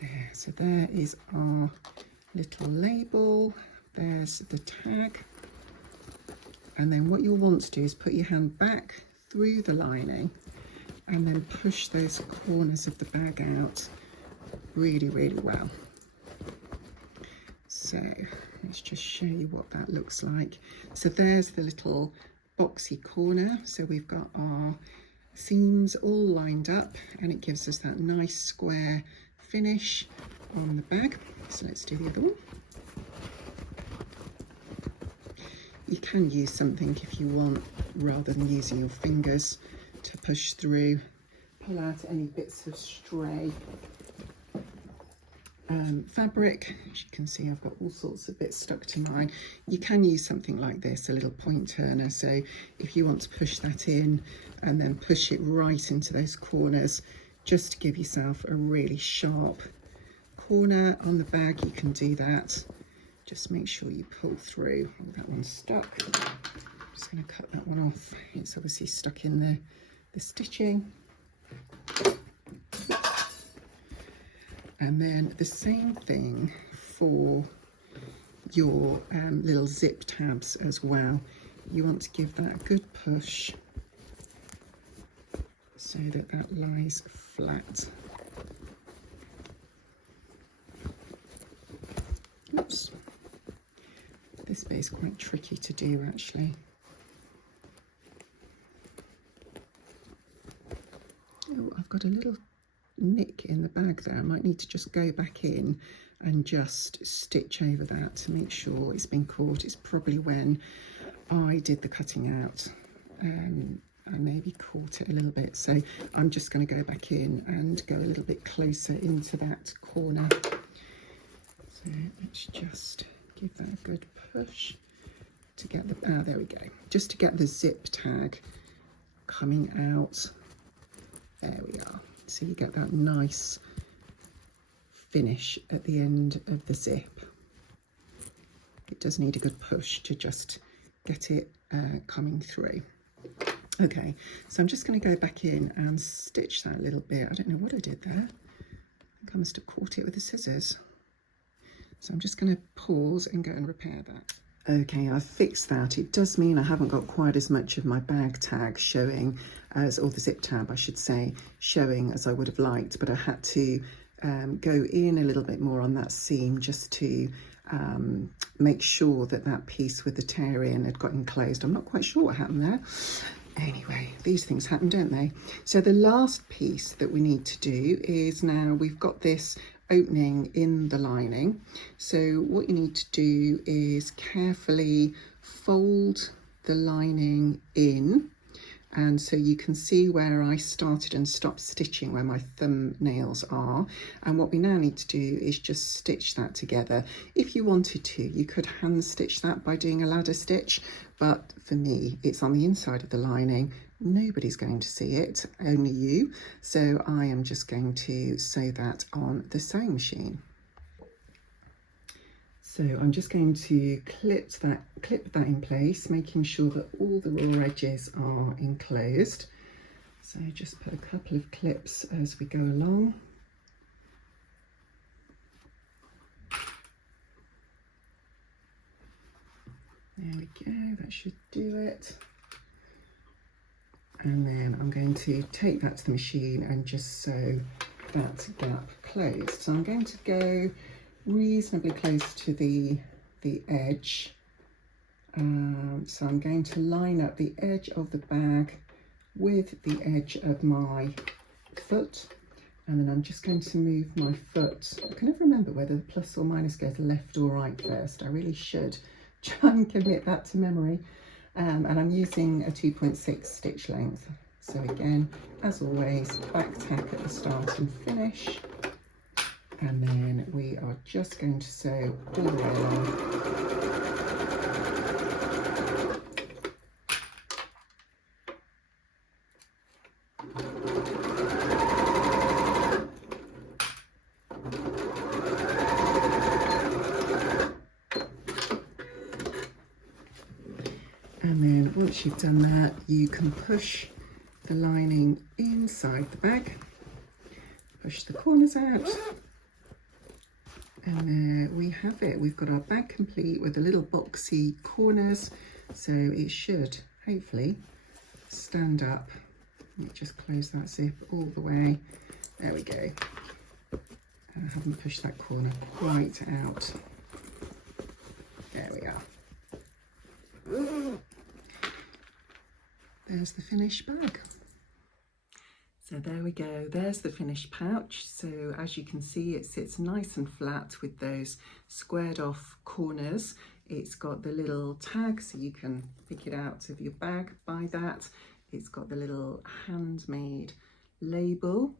There, so there is our little label. There's the tag. And then what you'll want to do is put your hand back through the lining and then push those corners of the bag out really, really well. So let's just show you what that looks like. So there's the little boxy corner. So we've got our seams all lined up, and it gives us that nice square finish on the bag. So let's do the other one. You can use something if you want, rather than using your fingers to push through. Pull out any bits of stray fabric. As you can see, I've got all sorts of bits stuck to mine. You can use something like this, a little point turner. So if you want to push that in and then push it right into those corners, just to give yourself a really sharp corner on the bag, you can do that. Just make sure you pull through. Oh, that one's stuck. just going to cut that one off. It's obviously stuck in the stitching. And then the same thing for your little zip tabs as well. You want to give that a good push so that that lies flat. Oops. This bit is quite tricky to do actually. Oh, I've got a little nick in the bag there. I might need to just go back in and just stitch over that to make sure it's been caught. It's probably when I did the cutting out, I maybe caught it a little bit. So I'm just going to go back in and go a little bit closer into that corner. So let's just give that a good push to get the, there we go. Just to get the zip tag coming out. There we are. So you get that nice finish at the end of the zip. It does need a good push to just get it coming through. Okay, so I'm just going to go back in and stitch that a little bit. I don't know what I did there. I think I must have caught it with the scissors. So I'm just going to pause and go and repair that. Okay, I've fixed that. It does mean I haven't got quite as much of my bag tag showing as, or the zip tab I should say, showing as I would have liked, but I had to go in a little bit more on that seam just to make sure that that piece with the tear in had got enclosed. I'm not quite sure what happened there. Anyway, these things happen, don't they? So the last piece that we need to do is, now we've got this opening in the lining, so what you need to do is carefully fold the lining in, and so you can see where I started and stopped stitching, where my thumbnails are. And what we now need to do is just stitch that together. If you wanted to, you could hand stitch that by doing a ladder stitch, but for me it's on the inside of the lining. Nobody's going to see it, only you. So I am just going to sew that on the sewing machine. So I'm just going to clip that in place, making sure that all the raw edges are enclosed. So just put a couple of clips as we go along. There we go, that should do it. And then I'm going to take that to the machine and just sew that gap closed. So I'm going to go reasonably close to the edge. So I'm going to line up the edge of the bag with the edge of my foot, and then I'm just going to move my foot. I can never remember whether the plus or minus goes left or right first. I really should try and commit that to memory. And I'm using a 2.6 stitch length. So again, as always, back tack at the start and finish. And then we are just going to sew all the way along. And then once you've done that, you can push the lining inside the bag, push the corners out, and there we have it. We've got our bag complete with the little boxy corners, so it should hopefully stand up. Let me just close that zip all the way. There we go. I haven't pushed that corner quite out. There we are. There's the finished bag. So there we go, there's the finished pouch. So as you can see, it sits nice and flat with those squared off corners. It's got the little tag so you can pick it out of your bag by that. It's got the little handmade label,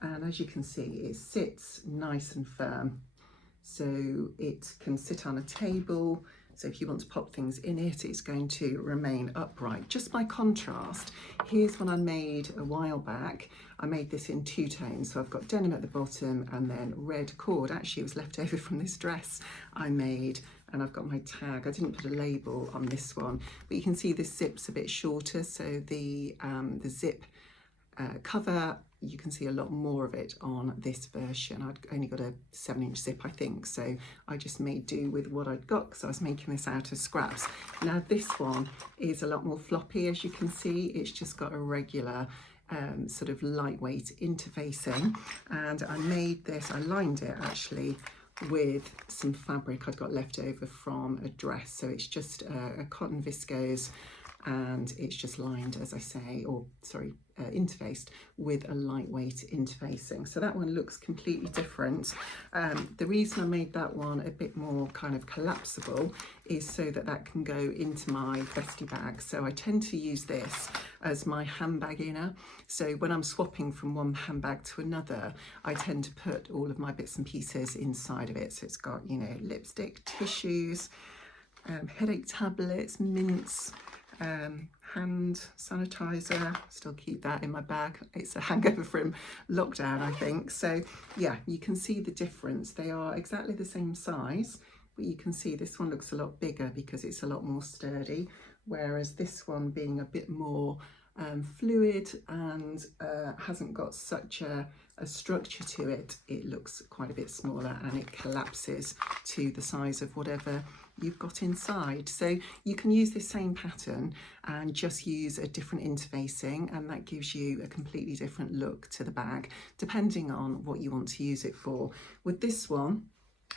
and as you can see, it sits nice and firm. So it can sit on a table. So if you want to pop things in it, it's going to remain upright. Just by contrast, here's one I made a while back. I made this in two tones. So I've got denim at the bottom and then red cord. Actually, it was left over from this dress I made and I've got my tag. I didn't put a label on this one, but you can see this zip's a bit shorter, so the zip cover, you can see a lot more of it on this version. I'd only got a 7-inch zip, I think, so I just made do with what I'd got because I was making this out of scraps. Now this one is a lot more floppy, as you can see. It's just got a regular sort of lightweight interfacing, and I made this, I lined it actually with some fabric I'd got left over from a dress. So it's just a cotton viscose, and it's just lined, as I say, or sorry, interfaced with a lightweight interfacing. So that one looks completely different. The reason I made that one a bit more kind of collapsible is so that that can go into my bestie bag. So I tend to use this as my handbag inner. So when I'm swapping from one handbag to another, I tend to put all of my bits and pieces inside of it. So it's got, you know, lipstick, tissues, headache tablets, mints, hand sanitizer, still keep that in my bag. It's a hangover from lockdown, I think. So yeah, you can see the difference. They are exactly the same size, but you can see this one looks a lot bigger because it's a lot more sturdy, whereas this one, being a bit more fluid and hasn't got such a structure to it, it looks quite a bit smaller, and it collapses to the size of whatever you've got inside. So you can use this same pattern and just use a different interfacing, and that gives you a completely different look to the bag depending on what you want to use it for. With this one,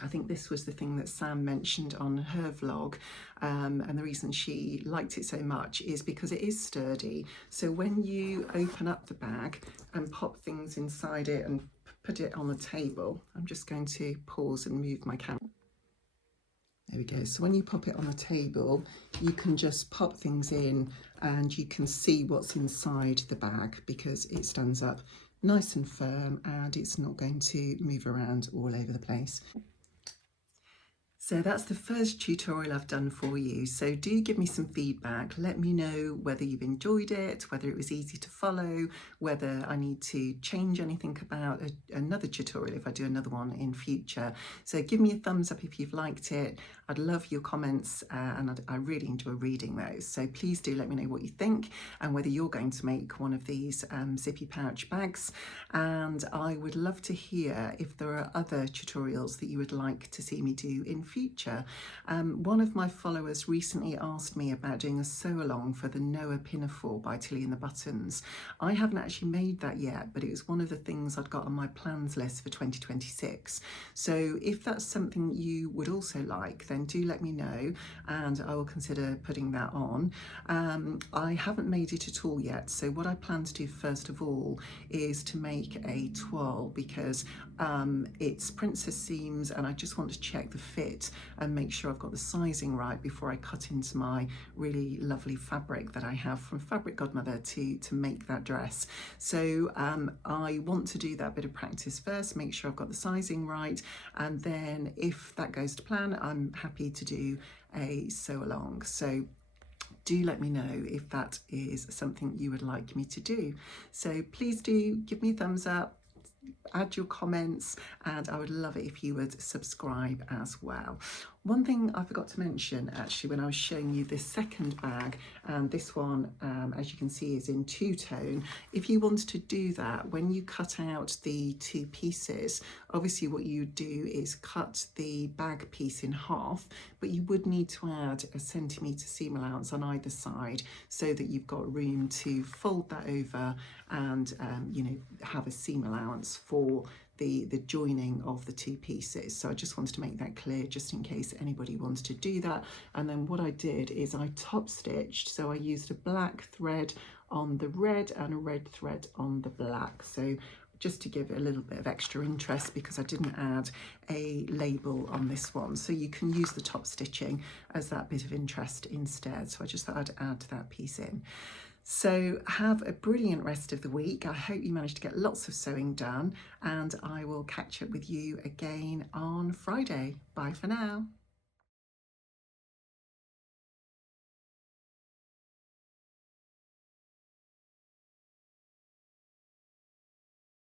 I think this was the thing that Sam mentioned on her vlog, and the reason she liked it so much is because it is sturdy. So when you open up the bag and pop things inside it and put it on the table, I'm just going to pause and move my camera. There we go. So when you pop it on the table, you can just pop things in and you can see what's inside the bag because it stands up nice and firm and it's not going to move around all over the place. So that's the first tutorial I've done for you. So do give me some feedback. Let me know whether you've enjoyed it, whether it was easy to follow, whether I need to change anything about another tutorial if I do another one in future. So give me a thumbs up if you've liked it. I'd love your comments and I really enjoy reading those. So please do let me know what you think and whether you're going to make one of these zippy pouch bags. And I would love to hear if there are other tutorials that you would like to see me do in future. One of my followers recently asked me about doing a sew along for the Noa Pinafore by Tilly and the Buttons. I haven't actually made that yet, but it was one of the things I'd got on my plans list for 2026. So if that's something you would also like, then do let me know and I will consider putting that on. I haven't made it at all yet, so what I plan to do first of all is to make a toile because it's princess seams and I just want to check the fit and make sure I've got the sizing right before I cut into my really lovely fabric that I have from Fabric Godmother to make that dress. So I want to do that bit of practice first, make sure I've got the sizing right, and then if that goes to plan, I'm happy to do a sew along. So do let me know if that is something you would like me to do. So please do give me a thumbs up, add your comments, and I would love it if you would subscribe as well. One thing I forgot to mention actually when I was showing you this second bag, and this one as you can see is in two-tone. If you wanted to do that, when you cut out the two pieces, obviously what you do is cut the bag piece in half, but you would need to add a centimetre seam allowance on either side so that you've got room to fold that over and you know, have a seam allowance for the joining of the two pieces. So I just wanted to make that clear just in case anybody wants to do that. And then what I did is I top stitched, so I used a black thread on the red and a red thread on the black, so just to give it a little bit of extra interest because I didn't add a label on this one. So you can use the top stitching as that bit of interest instead. So I just thought I'd add that piece in. So have a brilliant rest of the week. I hope you managed to get lots of sewing done, and I will catch up with you again on Friday. Bye for now.